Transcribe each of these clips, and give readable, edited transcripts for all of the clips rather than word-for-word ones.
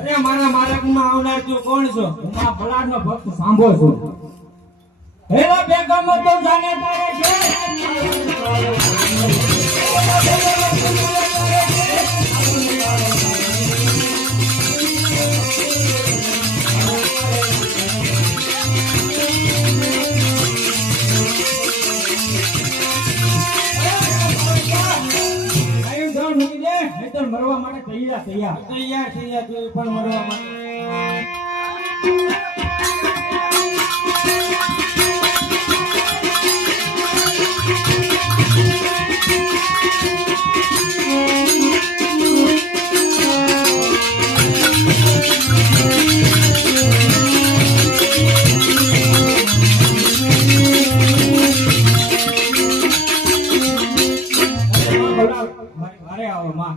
અરે મારા માર્ગમાં આવનાર તું કોણ છો? હું આ ભલાડનો ભક્ત સાંભળો છું. હેલા બેગમ તો જાને તારે છે. મરવા માટે તૈયાર થઈ જા તું પણ મરવા માટે. મારે આવો માં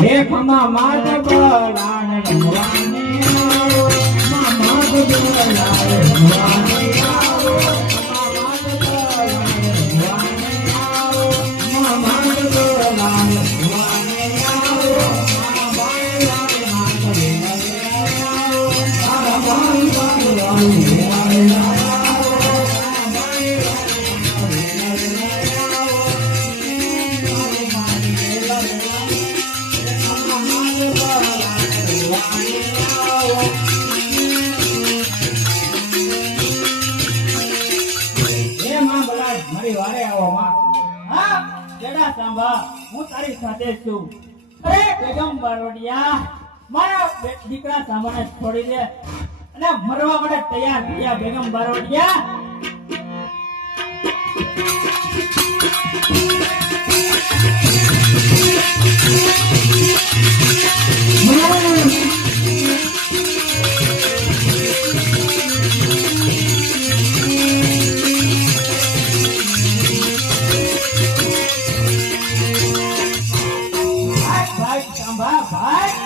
હે ખમા માત બલાણ રમવાને આવો મામા બલાણ રમવાને આવો મામા બલાણ રમવાને આવો મામા બલાણ રમવાને આવો મારી વારે આવો માં. હા જડા સાંભા હું તારી સાથે છું. અરે બેગમ બારોડિયા મારા દીકરા સાંભાને છોડી દે અને મરવા માટે તૈયાર થયા બેગમ બારોડિયા.